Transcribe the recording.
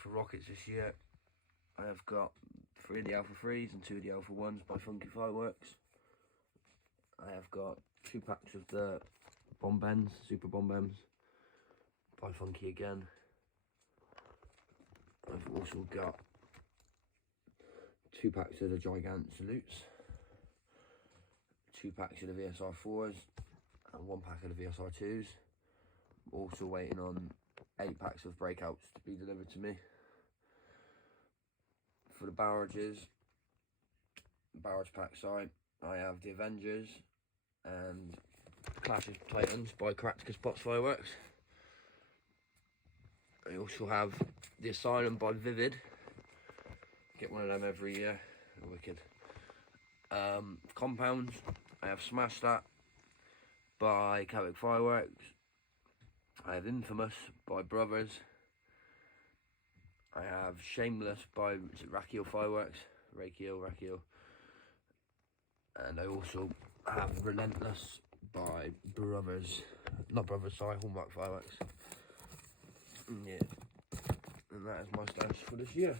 for rockets this year, I have got 3 of the Alpha 3s and 2 of the Alpha 1s by Funky Fireworks. I have got 2 packs of the Bomb Ends, Super Bomb Ends by Funky again. I've also got 2 packs of the Gigant Salutes, 2 packs of the VSR 4s and 1 pack of the VSR 2s. Also waiting on 8 packs of breakouts to be delivered to me. For the barrage pack side, I have the Avengers and Clash of Titans by Caractacus Pots Fireworks. I also have the Asylum by Vivid. Get one of them every year. Wicked. Compounds, I have Smash That by Celtic Fireworks. I have Infamous by Brothers. I have Shameless by Rakio Fireworks. Rakio. And I also have Relentless by Brothers. Not Brothers, sorry, Hallmark Fireworks. Yeah. And that is my stash for this year.